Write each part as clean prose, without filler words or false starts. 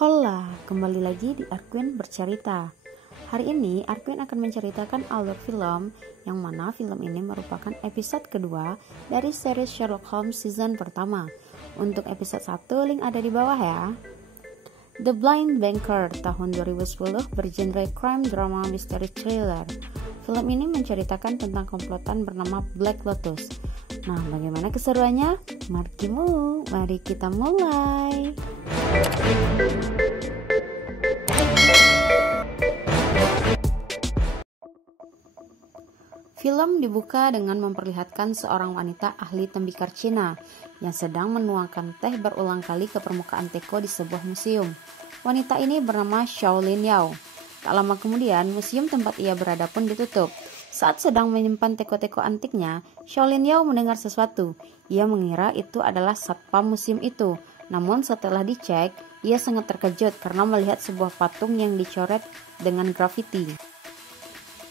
Hola, kembali lagi di Arquin Bercerita. Hari ini Arquin akan menceritakan alur film, yang mana film ini merupakan episode kedua dari series Sherlock Holmes season pertama. Untuk episode 1 link ada di bawah ya. The Blind Banker tahun 2010 bergenre crime drama misteri thriller. Film ini menceritakan tentang komplotan bernama Black Lotus. Nah, bagaimana keseruannya? Mari kita mulai. Film dibuka dengan memperlihatkan seorang wanita ahli tembikar Cina yang sedang menuangkan teh berulang kali ke permukaan teko di sebuah museum. Wanita ini bernama Shaolin Yao. Tak lama kemudian, museum tempat ia berada pun ditutup. Saat sedang menyimpan teko-teko antiknya, Shaolin Yao mendengar sesuatu. Ia mengira itu adalah satpam museum itu. Namun setelah dicek, ia sangat terkejut karena melihat sebuah patung yang dicoret dengan grafiti.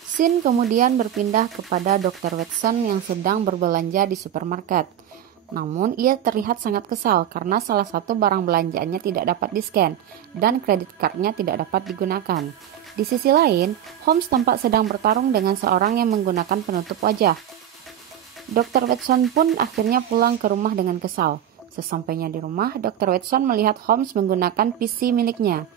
Scene kemudian berpindah kepada Dr. Watson yang sedang berbelanja di supermarket. Namun ia terlihat sangat kesal karena salah satu barang belanjaannya tidak dapat di-scan dan kredit cardnya tidak dapat digunakan. Di sisi lain, Holmes tampak sedang bertarung dengan seorang yang menggunakan penutup wajah. Dr. Watson pun akhirnya pulang ke rumah dengan kesal. Sesampainya di rumah, Dr. Watson melihat Holmes menggunakan PC miliknya.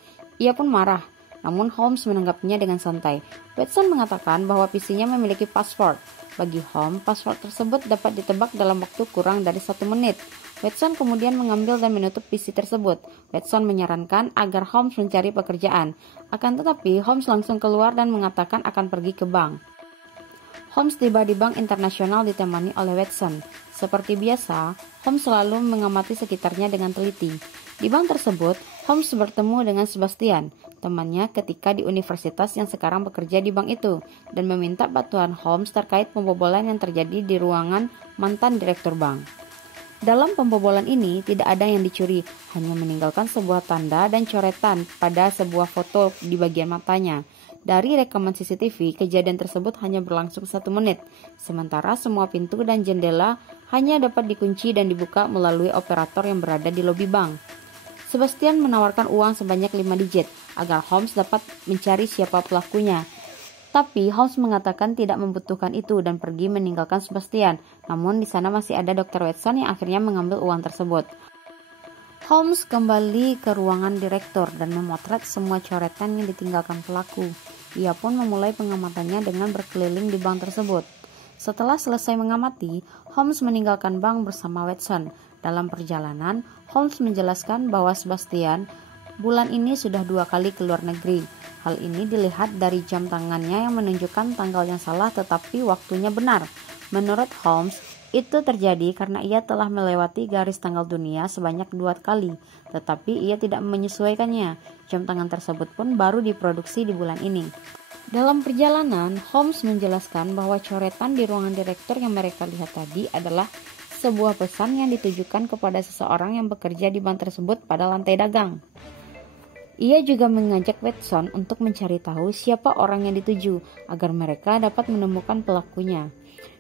Ia pun marah. Namun Holmes menanggapinya dengan santai. Watson mengatakan bahwa PC-nya memiliki password. Bagi Holmes, password tersebut dapat ditebak dalam waktu kurang dari 1 menit. Watson kemudian mengambil dan menutup PC tersebut. Watson menyarankan agar Holmes mencari pekerjaan. Akan tetapi, Holmes langsung keluar dan mengatakan akan pergi ke bank. Holmes tiba di bank internasional ditemani oleh Watson. Seperti biasa, Holmes selalu mengamati sekitarnya dengan teliti. Di bank tersebut, Holmes bertemu dengan Sebastian, temannya ketika di universitas yang sekarang bekerja di bank itu, dan meminta bantuan Holmes terkait pembobolan yang terjadi di ruangan mantan direktur bank. Dalam pembobolan ini tidak ada yang dicuri, hanya meninggalkan sebuah tanda dan coretan pada sebuah foto di bagian matanya. Dari rekaman CCTV, kejadian tersebut hanya berlangsung 1 menit, sementara semua pintu dan jendela hanya dapat dikunci dan dibuka melalui operator yang berada di lobi bank. Sebastian menawarkan uang sebanyak 5 digit agar Holmes dapat mencari siapa pelakunya. Tapi Holmes mengatakan tidak membutuhkan itu dan pergi meninggalkan Sebastian. Namun di sana masih ada Dr. Watson yang akhirnya mengambil uang tersebut. Holmes kembali ke ruangan direktur dan memotret semua coretan yang ditinggalkan pelaku. Ia pun memulai pengamatannya dengan berkeliling di bank tersebut. Setelah selesai mengamati, Holmes meninggalkan bank bersama Watson. Dalam perjalanan, Holmes menjelaskan bahwa Sebastian bulan ini sudah 2 kali ke luar negeri. Hal ini dilihat dari jam tangannya yang menunjukkan tanggal yang salah tetapi waktunya benar. Menurut Holmes, itu terjadi karena ia telah melewati garis tanggal dunia sebanyak 2 kali, tetapi ia tidak menyesuaikannya. Jam tangan tersebut pun baru diproduksi di bulan ini. Dalam perjalanan, Holmes menjelaskan bahwa coretan di ruangan direktur yang mereka lihat tadi adalah sebuah pesan yang ditujukan kepada seseorang yang bekerja di bank tersebut pada lantai dagang. Ia juga mengajak Watson untuk mencari tahu siapa orang yang dituju agar mereka dapat menemukan pelakunya.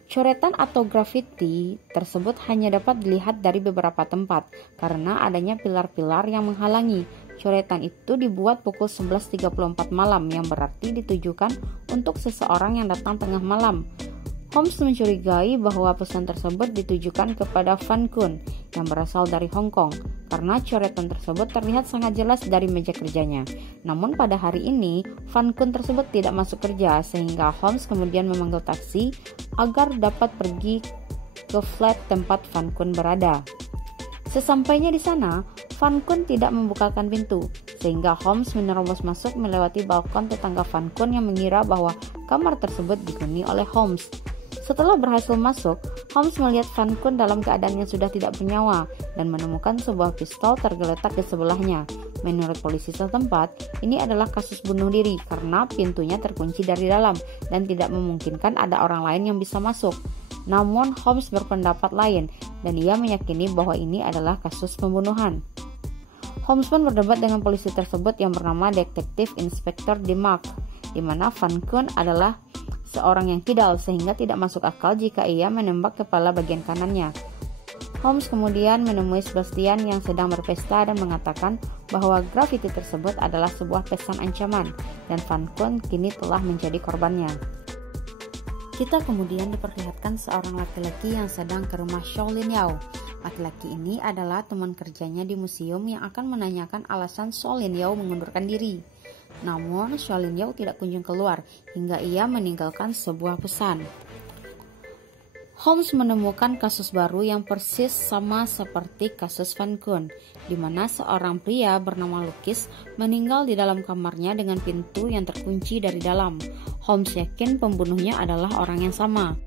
Coretan atau grafiti tersebut hanya dapat dilihat dari beberapa tempat karena adanya pilar-pilar yang menghalangi. Coretan itu dibuat pukul 11.34 malam yang berarti ditujukan untuk seseorang yang datang tengah malam. Holmes mencurigai bahwa pesan tersebut ditujukan kepada Van Kun yang berasal dari Hong Kong karena coretan tersebut terlihat sangat jelas dari meja kerjanya. Namun pada hari ini, Van Kun tersebut tidak masuk kerja sehingga Holmes kemudian memanggil taksi agar dapat pergi ke flat tempat Van Kun berada. Sesampainya di sana, Van Kun tidak membukakan pintu sehingga Holmes menerobos masuk melewati balkon tetangga Van Kun yang mengira bahwa kamar tersebut dihuni oleh Holmes. Setelah berhasil masuk, Holmes melihat Van Kun dalam keadaan yang sudah tidak bernyawa dan menemukan sebuah pistol tergeletak di sebelahnya. Menurut polisi setempat, ini adalah kasus bunuh diri karena pintunya terkunci dari dalam dan tidak memungkinkan ada orang lain yang bisa masuk. Namun Holmes berpendapat lain dan ia meyakini bahwa ini adalah kasus pembunuhan. Holmes pun berdebat dengan polisi tersebut yang bernama Detektif Inspektur DeMark, di mana Van Kun adalah seorang yang kidal sehingga tidak masuk akal jika ia menembak kepala bagian kanannya. Holmes kemudian menemui Sebastian yang sedang berpesta dan mengatakan bahwa grafiti tersebut adalah sebuah pesan ancaman dan Van Koon kini telah menjadi korbannya. Kita kemudian diperlihatkan seorang laki-laki yang sedang ke rumah Shaolin Yao. Laki-laki ini adalah teman kerjanya di museum yang akan menanyakan alasan Shaolin Yao mengundurkan diri. Namun Shaolin Yao tidak kunjung keluar hingga ia meninggalkan sebuah pesan. Holmes menemukan kasus baru yang persis sama seperti kasus Van Koon, di mana seorang pria bernama Lucas meninggal di dalam kamarnya dengan pintu yang terkunci dari dalam. Holmes yakin pembunuhnya adalah orang yang sama.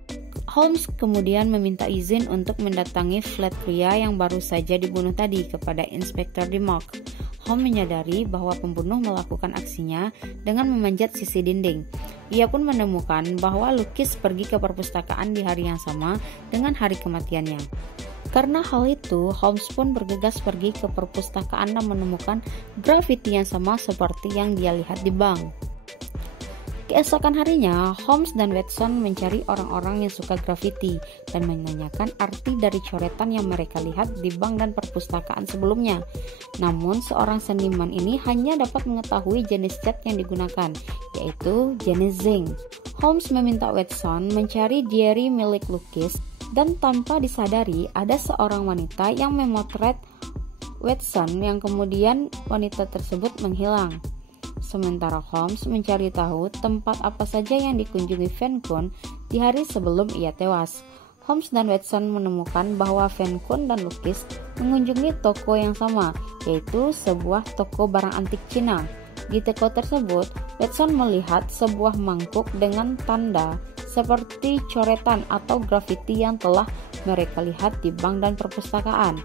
Holmes kemudian meminta izin untuk mendatangi flat pria yang baru saja dibunuh tadi kepada Inspektur Dimmock. Holmes menyadari bahwa pembunuh melakukan aksinya dengan memanjat sisi dinding. Ia pun menemukan bahwa Lucas pergi ke perpustakaan di hari yang sama dengan hari kematiannya. Karena hal itu, Holmes pun bergegas pergi ke perpustakaan dan menemukan grafiti yang sama seperti yang dia lihat di bank. Keesokan harinya, Holmes dan Watson mencari orang-orang yang suka grafiti dan menanyakan arti dari coretan yang mereka lihat di bank dan perpustakaan sebelumnya. Namun, seorang seniman ini hanya dapat mengetahui jenis cat yang digunakan, yaitu jenis zinc. Holmes meminta Watson mencari diary milik Lucas dan tanpa disadari ada seorang wanita yang memotret Watson yang kemudian wanita tersebut menghilang. Sementara Holmes mencari tahu tempat apa saja yang dikunjungi Van Koon di hari sebelum ia tewas. Holmes dan Watson menemukan bahwa Van Koon dan Lucas mengunjungi toko yang sama, yaitu sebuah toko barang antik Cina. Di toko tersebut, Watson melihat sebuah mangkuk dengan tanda seperti coretan atau grafiti yang telah mereka lihat di bank dan perpustakaan.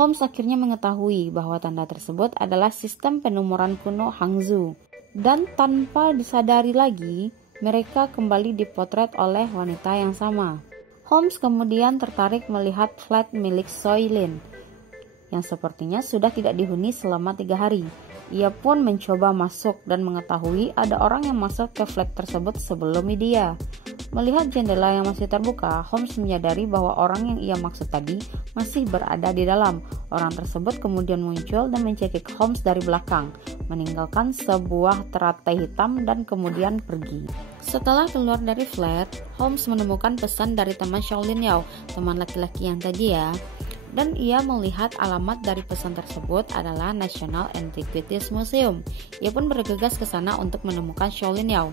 Holmes akhirnya mengetahui bahwa tanda tersebut adalah sistem penomoran kuno Hangzhou. Dan tanpa disadari lagi, mereka kembali dipotret oleh wanita yang sama. Holmes kemudian tertarik melihat flat milik Shaolin, yang sepertinya sudah tidak dihuni selama 3 hari. Ia pun mencoba masuk dan mengetahui ada orang yang masuk ke flat tersebut sebelum dia. Melihat jendela yang masih terbuka, Holmes menyadari bahwa orang yang ia maksud tadi masih berada di dalam. Orang tersebut kemudian muncul dan mencekik Holmes dari belakang, meninggalkan sebuah teratai hitam dan kemudian pergi. Setelah keluar dari flat, Holmes menemukan pesan dari teman Shaolin Yao, teman laki-laki yang tadi ya. Dan ia melihat alamat dari pesan tersebut adalah National Antiquities Museum. Ia pun bergegas ke sana untuk menemukan Shaolin Yao.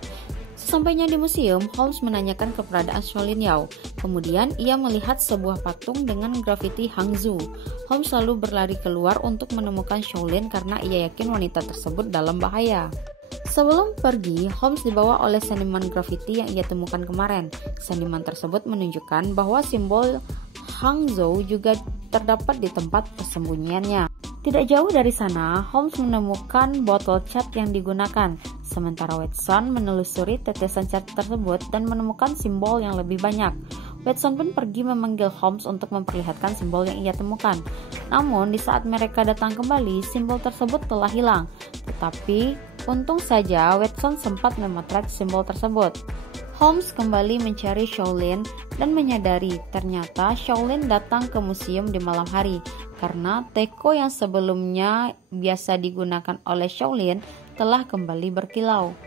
Sesampainya di museum, Holmes menanyakan keberadaan Shaolin Yao. Kemudian ia melihat sebuah patung dengan grafiti Hangzhou. Holmes lalu berlari keluar untuk menemukan Shaolin karena ia yakin wanita tersebut dalam bahaya. Sebelum pergi, Holmes dibawa oleh seniman grafiti yang ia temukan kemarin. Seniman tersebut menunjukkan bahwa simbol Hangzhou juga terdapat di tempat persembunyiannya. Tidak jauh dari sana, Holmes menemukan botol cat yang digunakan, sementara Watson menelusuri tetesan cat tersebut dan menemukan simbol yang lebih banyak. Watson pun pergi memanggil Holmes untuk memperlihatkan simbol yang ia temukan. Namun, di saat mereka datang kembali, simbol tersebut telah hilang. Tetapi, untung saja Watson sempat memotret simbol tersebut. Holmes kembali mencari Shaolin dan menyadari ternyata Shaolin datang ke museum di malam hari karena teko yang sebelumnya biasa digunakan oleh Shaolin telah kembali berkilau.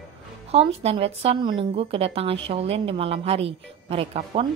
Holmes dan Watson menunggu kedatangan Shaolin di malam hari. Mereka pun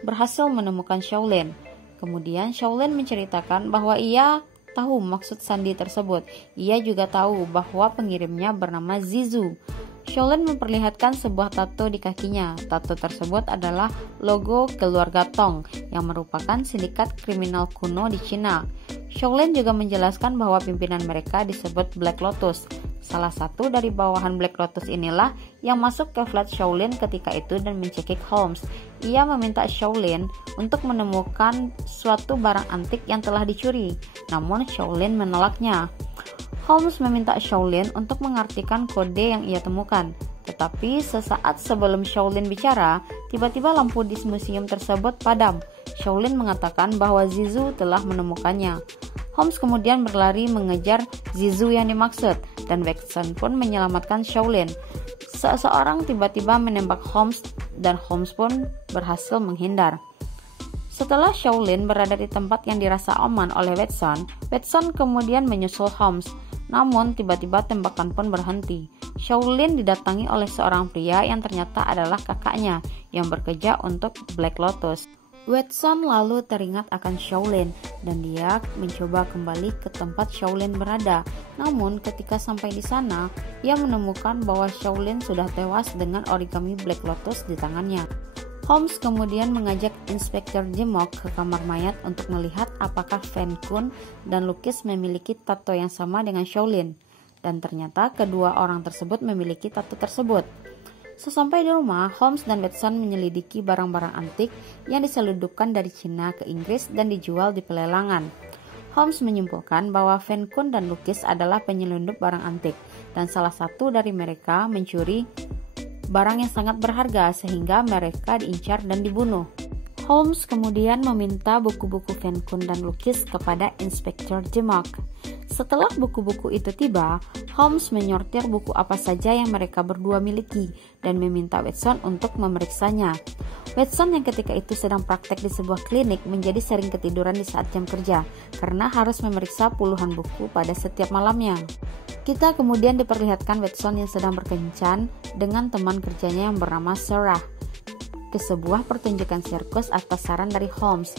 berhasil menemukan Shaolin. Kemudian Shaolin menceritakan bahwa ia tahu maksud sandi tersebut. Ia juga tahu bahwa pengirimnya bernama Zizu. Shaolin memperlihatkan sebuah tato di kakinya. Tato tersebut adalah logo keluarga Tong yang merupakan sindikat kriminal kuno di Cina. Shaolin juga menjelaskan bahwa pimpinan mereka disebut Black Lotus. Salah satu dari bawahan Black Lotus inilah yang masuk ke flat Shaolin ketika itu dan mencekik Holmes. Ia meminta Shaolin untuk menemukan suatu barang antik yang telah dicuri. Namun Shaolin menolaknya. Holmes meminta Shaolin untuk mengartikan kode yang ia temukan. Tetapi sesaat sebelum Shaolin bicara, tiba-tiba lampu di museum tersebut padam. Shaolin mengatakan bahwa Zizu telah menemukannya. Holmes kemudian berlari mengejar Zizu yang dimaksud, dan Watson pun menyelamatkan Shaolin. Seseorang tiba-tiba menembak Holmes, dan Holmes pun berhasil menghindar. Setelah Shaolin berada di tempat yang dirasa aman oleh Watson, Watson kemudian menyusul Holmes. Namun tiba-tiba tembakan pun berhenti. Shaolin didatangi oleh seorang pria yang ternyata adalah kakaknya yang bekerja untuk Black Lotus. Watson lalu teringat akan Shaolin dan dia mencoba kembali ke tempat Shaolin berada. Namun ketika sampai di sana, ia menemukan bahwa Shaolin sudah tewas dengan origami Black Lotus di tangannya. Holmes kemudian mengajak Inspektur Jimok ke kamar mayat untuk melihat apakah Fan Kun dan Lucas memiliki tato yang sama dengan Shaolin. Dan ternyata kedua orang tersebut memiliki tato tersebut. Sesampai di rumah, Holmes dan Watson menyelidiki barang-barang antik yang diselundupkan dari Cina ke Inggris dan dijual di pelelangan. Holmes menyimpulkan bahwa Fan Kun dan Lucas adalah penyelundup barang antik dan salah satu dari mereka mencuri barang yang sangat berharga sehingga mereka diincar dan dibunuh. Holmes kemudian meminta buku-buku Fan Kun dan Lucas kepada Inspektur Jimok. Setelah buku-buku itu tiba, Holmes menyortir buku apa saja yang mereka berdua miliki dan meminta Watson untuk memeriksanya. Watson yang ketika itu sedang praktek di sebuah klinik menjadi sering ketiduran di saat jam kerja karena harus memeriksa puluhan buku pada setiap malamnya. Kita kemudian diperlihatkan Watson yang sedang berkencan dengan teman kerjanya yang bernama Sarah ke sebuah pertunjukan sirkus atas saran dari Holmes.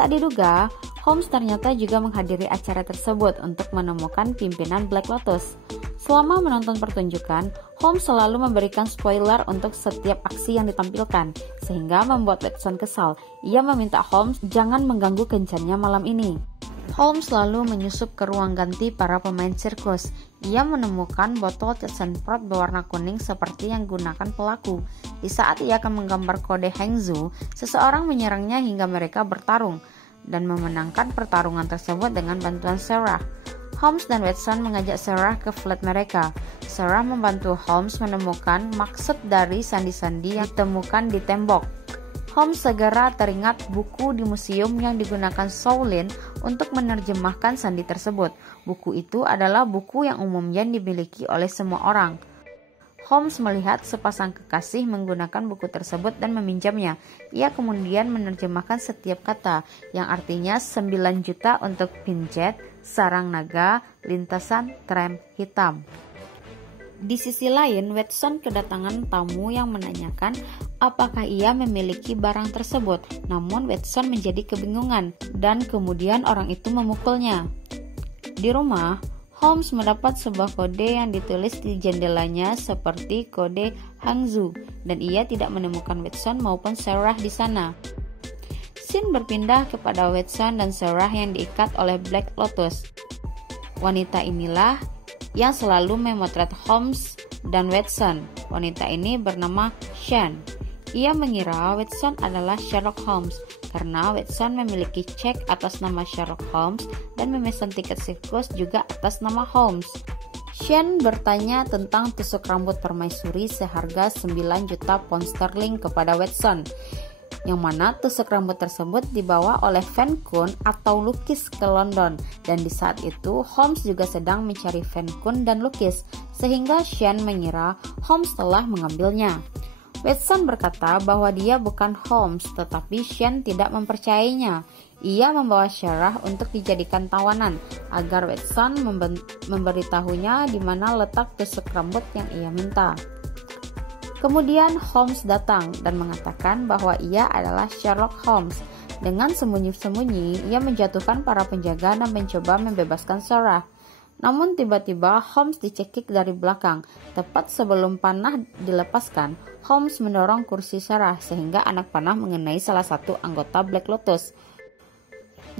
Tak diduga, Holmes ternyata juga menghadiri acara tersebut untuk menemukan pimpinan Black Lotus. Selama menonton pertunjukan, Holmes selalu memberikan spoiler untuk setiap aksi yang ditampilkan, sehingga membuat Watson kesal. Ia meminta Holmes jangan mengganggu kencannya malam ini. Holmes lalu menyusup ke ruang ganti para pemain sirkus. Ia menemukan botol cat semprot berwarna kuning seperti yang digunakan pelaku. Di saat ia akan menggambar kode Hangzhou, seseorang menyerangnya hingga mereka bertarung dan memenangkan pertarungan tersebut dengan bantuan Sarah. Holmes dan Watson mengajak Sarah ke flat mereka. Sarah membantu Holmes menemukan maksud dari sandi-sandi yang ditemukan di tembok. Holmes segera teringat buku di museum yang digunakan Shaolin untuk menerjemahkan sandi tersebut. Buku itu adalah buku yang umumnya dimiliki oleh semua orang. Holmes melihat sepasang kekasih menggunakan buku tersebut dan meminjamnya. Ia kemudian menerjemahkan setiap kata, yang artinya 9 juta untuk pinjet, sarang naga, lintasan tram hitam. Di sisi lain, Watson kedatangan tamu yang menanyakan apakah ia memiliki barang tersebut. Namun Watson menjadi kebingungan dan kemudian orang itu memukulnya. Di rumah, Holmes mendapat sebuah kode yang ditulis di jendelanya seperti kode Hangzhou dan ia tidak menemukan Watson maupun Sarah di sana. Scene berpindah kepada Watson dan Sarah yang diikat oleh Black Lotus. Wanita inilah yang selalu memotret Holmes dan Watson. Wanita ini bernama Shen. Ia mengira Watson adalah Sherlock Holmes karena Watson memiliki cek atas nama Sherlock Holmes dan memesan tiket sirkus juga atas nama Holmes. Shen bertanya tentang tusuk rambut permaisuri seharga 9 juta pound sterling kepada Watson, yang mana tusuk rambut tersebut dibawa oleh Fan Kun atau Lucas ke London, dan di saat itu Holmes juga sedang mencari Fan Kun dan Lucas, sehingga Shen mengira Holmes telah mengambilnya. Watson berkata bahwa dia bukan Holmes, tetapi Shen tidak mempercayainya. Ia membawa Sarah untuk dijadikan tawanan agar Watson memberitahunya di mana letak tusuk rambut yang ia minta. Kemudian Holmes datang dan mengatakan bahwa ia adalah Sherlock Holmes. Dengan sembunyi-sembunyi, ia menjatuhkan para penjaga dan mencoba membebaskan Sarah. Namun tiba-tiba Holmes dicekik dari belakang. Tepat sebelum panah dilepaskan, Holmes mendorong kursi Sarah sehingga anak panah mengenai salah satu anggota Black Lotus.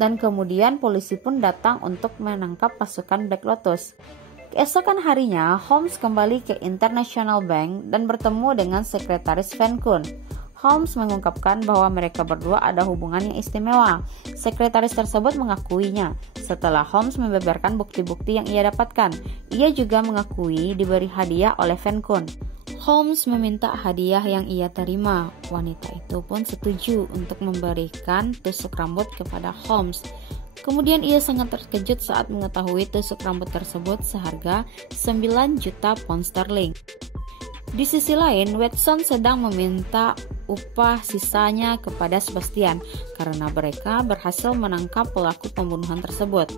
Dan kemudian polisi pun datang untuk menangkap pasukan Black Lotus. Keesokan harinya, Holmes kembali ke International Bank dan bertemu dengan sekretaris Fan Kun. Holmes mengungkapkan bahwa mereka berdua ada hubungan yang istimewa. Sekretaris tersebut mengakuinya. Setelah Holmes membeberkan bukti-bukti yang ia dapatkan, ia juga mengakui diberi hadiah oleh Fan Kun. Holmes meminta hadiah yang ia terima. Wanita itu pun setuju untuk memberikan tusuk rambut kepada Holmes. Kemudian ia sangat terkejut saat mengetahui tusuk rambut tersebut seharga 9 juta pound sterling. Di sisi lain, Watson sedang meminta upah sisanya kepada Sebastian karena mereka berhasil menangkap pelaku pembunuhan tersebut.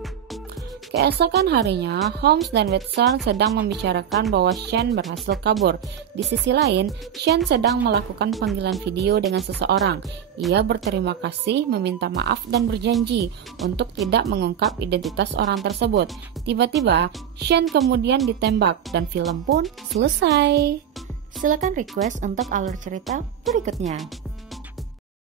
Keesokan harinya, Holmes dan Watson sedang membicarakan bahwa Shane berhasil kabur. Di sisi lain, Shane sedang melakukan panggilan video dengan seseorang. Ia berterima kasih, meminta maaf, dan berjanji untuk tidak mengungkap identitas orang tersebut. Tiba-tiba, Shane kemudian ditembak dan film pun selesai. Silakan request untuk alur cerita berikutnya.